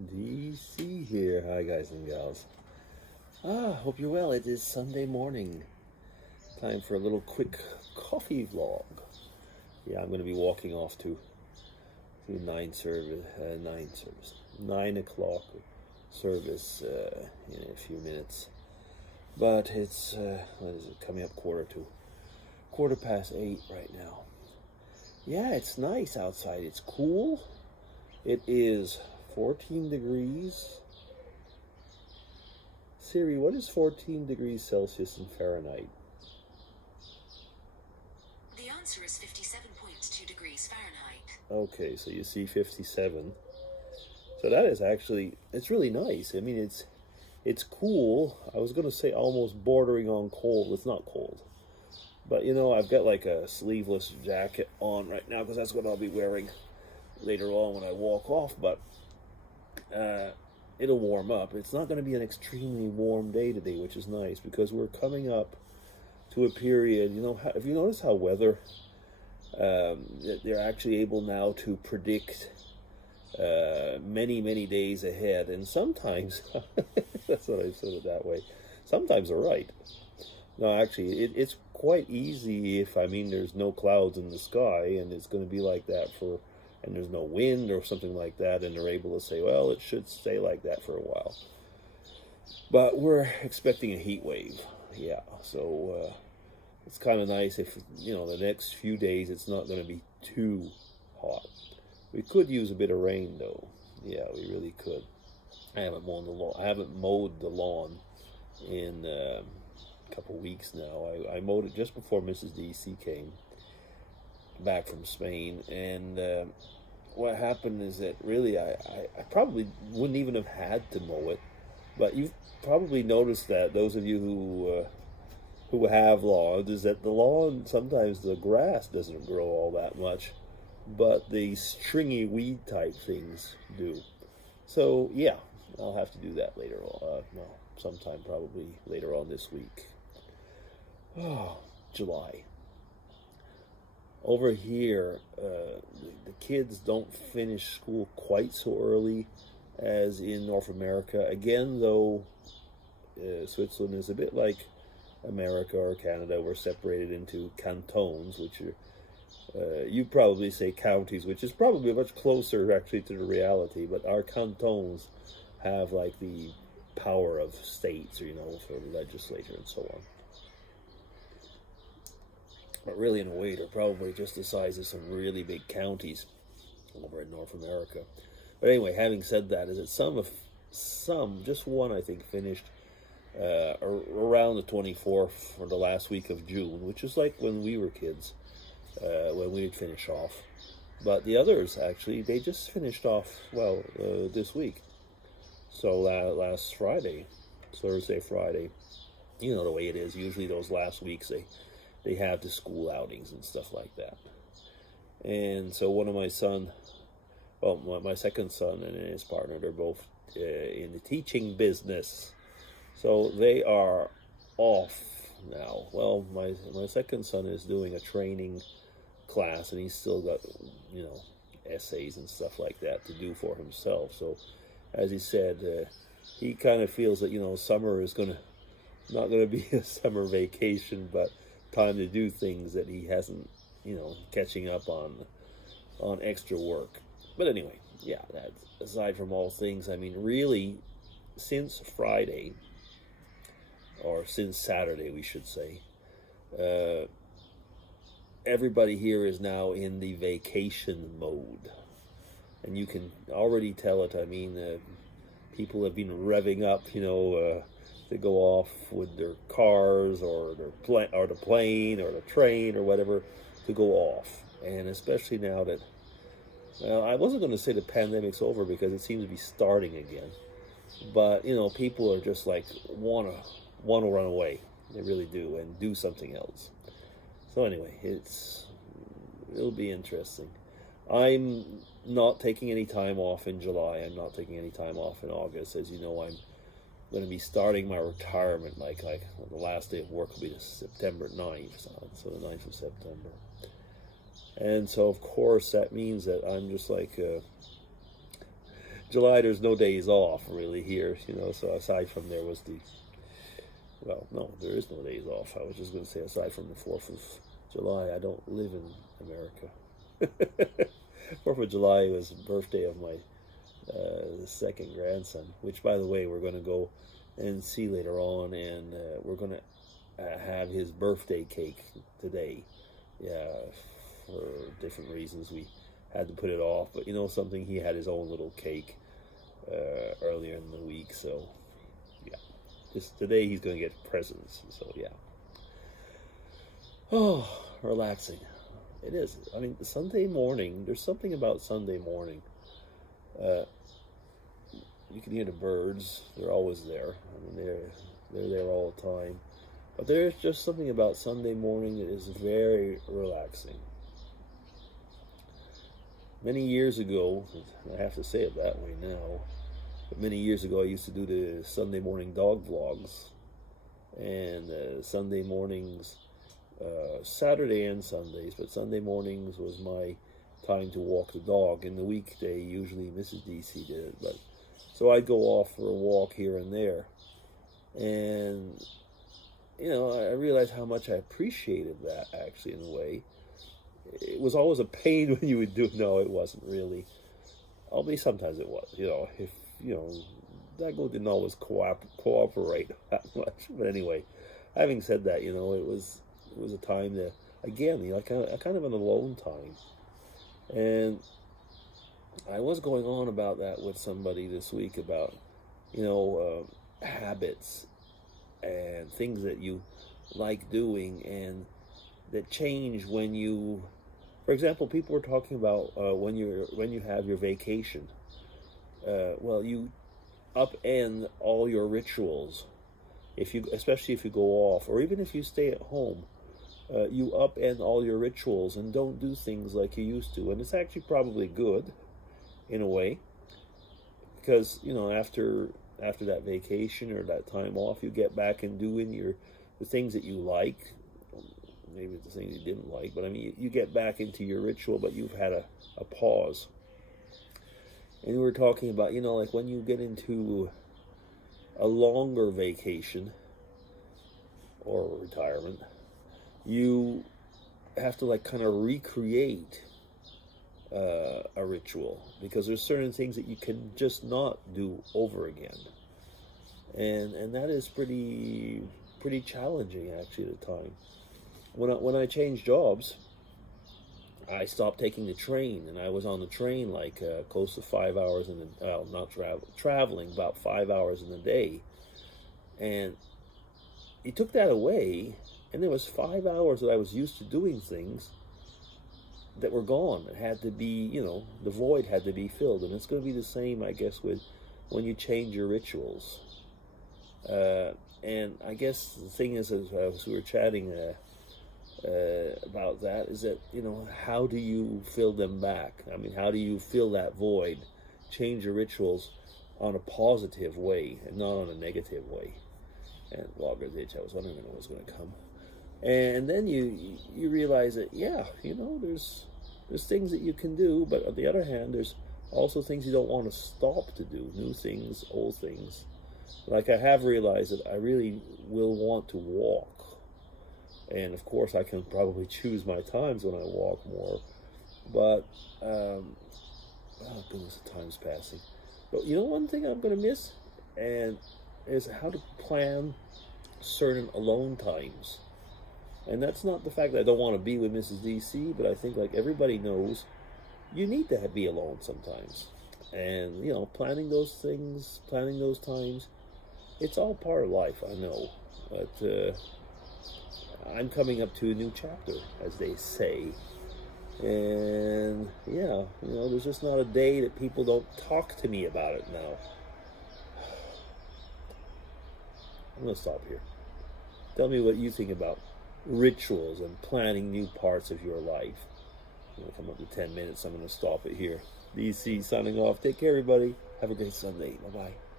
DC here. Hi guys and gals. Hope you're well. It is Sunday morning. Time for a little quick coffee vlog. Yeah, I'm going to be walking off to 9 o'clock service in a few minutes. But it's what is it, coming up quarter past 8 right now. Yeah, it's nice outside. It's cool. It is 14 degrees. Siri, what is 14 degrees Celsius in Fahrenheit? The answer is 57.2 degrees Fahrenheit. Okay, so you see 57. So that is actually, it's really nice. I mean, it's cool. I was going to say almost bordering on cold. It's not cold. But, you know, I've got like a sleeveless jacket on right now because that's what I'll be wearing later on when I walk off. But it'll warm up. It's not going to be an extremely warm day today, which is nice because we're coming up to a period, you know, have you noticed how weather, they're actually able now to predict many days ahead, and sometimes, that's what I said it that way, sometimes they're right. No, actually, it's quite easy if, I mean, there's no clouds in the sky, and it's going to be like that and there's no wind or something like that, and they're able to say, well, it should stay like that for a while. But we're expecting a heat wave, yeah, so it's kind of nice if, you know, the next few days it's not going to be too hot. We could use a bit of rain, though. Yeah, we really could. I haven't mowed the lawn in a couple weeks now. I mowed it just before Mrs. DC came back from Spain, and what happened is that really I probably wouldn't even have had to mow it, but you've probably noticed that, those of you who have lawns, is that the lawn, sometimes the grass doesn't grow all that much, but the stringy weed type things do. So yeah, I'll have to do that later on, well, sometime probably later on this week. Oh, July. Over here, the kids don't finish school quite so early as in North America. Again, though, Switzerland is a bit like America or Canada. We're separated into cantons, which are, you probably say counties, which is probably much closer actually to the reality, but our cantons have like the power of states, or, you know, for the legislature and so on. But really, in a way, they're probably just the size of some really big counties over in North America. But anyway, having said that, is that some, just one, I think, finished around the 24th or the last week of June, which is like when we were kids, when we would finish off. But the others, actually, they just finished off, well, this week. So last Friday, Thursday, Friday, you know the way it is. Usually those last weeks, they have the school outings and stuff like that. And so one of my my second son and his partner, they're both in the teaching business. So they are off now. Well, my second son is doing a training class, and he's still got, you know, essays and stuff like that to do for himself. So as he said, he kind of feels that, you know, summer is not going to be a summer vacation, but time to do things that he hasn't, you know, catching up on extra work. But anyway, yeah, that aside from all things, I mean, really, since Friday, or since Saturday, we should say, everybody here is now in the vacation mode. And you can already tell it. I mean, people have been revving up, you know, to go off with their cars or the plane or the train or whatever to go off. And especially now that, well, I wasn't going to say the pandemic's over because it seems to be starting again. But, you know, people are just like want to run away. They really do, and do something else. So anyway, it'll be interesting. I'm not taking any time off in July. I'm not taking any time off in August. As you know, I'm going to be starting my retirement, like the last day of work will be September 9th, so the 9th of September. And so, of course, that means that I'm just like, July, there's no days off really here, you know. So aside from there was the, well, no, there is no days off. I was just going to say aside from the 4th of July, I don't live in America. 4th of July was the birthday of my second grandson, which, by the way, we're going to go and see later on, and we're going to have his birthday cake today. Yeah, for different reasons we had to put it off, but you know something, he had his own little cake earlier in the week, so yeah, just today he's going to get presents, so yeah. Oh, relaxing. It is. I mean, Sunday morning, there's something about Sunday morning. You can hear the birds. They're always there. I mean, they're there all the time. But there's just something about Sunday morning that is very relaxing. Many years ago, I have to say it that way now, but many years ago I used to do the Sunday morning dog vlogs. And Sunday mornings, Saturday and Sundays, but Sunday mornings was my time to walk the dog. In the weekday, usually Mrs. DC did it, but so I'd go off for a walk here and there. And, you know, I realized how much I appreciated that, actually, in a way. It was always a pain when you would do it. No, it wasn't really. Although sometimes it was, you know, if, you know, Dago didn't always cooperate that much. But anyway, having said that, you know, it was a time that, again, you know, kind of an alone time. And I was going on about that with somebody this week about, you know, habits and things that you like doing and that change when you, for example, people were talking about when you have your vacation. Well, you upend all your rituals, especially if you go off, or even if you stay at home. You upend all your rituals and don't do things like you used to, and it's actually probably good, in a way, because you know after that vacation or that time off, you get back and doing the things that you like. Maybe the things you didn't like, but I mean, you get back into your ritual, but you've had a pause. And we were talking about, you know, like when you get into a longer vacation or retirement, you have to like kind of recreate a ritual, because there's certain things that you can just not do over again, and that is pretty challenging actually at the time. When I changed jobs, I stopped taking the train, and I was on the train like close to 5 hours in the, well, not traveling about 5 hours in a day, and you took that away, and there was 5 hours that I was used to doing things that were gone. It had to be, you know, the void had to be filled, and it's going to be the same, I guess, with when you change your rituals. And I guess the thing is, as we were chatting about that, is that, you know, how do you fill them back? I mean, how do you fill that void, change your rituals on a positive way and not on a negative way? And Logger Ditch, I was wondering when it was going to come. And then you realize that, yeah, you know, there's things that you can do, but on the other hand, there's also things you don't want to stop to do, new things, old things. Like I have realized that I really will want to walk. And of course, I can probably choose my times when I walk more. But, oh goodness, the time's passing. But you know one thing I'm going to miss? And is how to plan certain alone times. And that's not the fact that I don't want to be with Mrs. DC, but I think like everybody knows, you need to be alone sometimes. And, you know, planning those things, planning those times, it's all part of life, I know. But I'm coming up to a new chapter, as they say. And, yeah, you know, there's just not a day that people don't talk to me about it now. I'm going to stop here. Tell me what you think about rituals and planning new parts of your life. I'm going to come up to 10 minutes. I'm going to stop it here. DC signing off. Take care, everybody. Have a great Sunday. Bye-bye.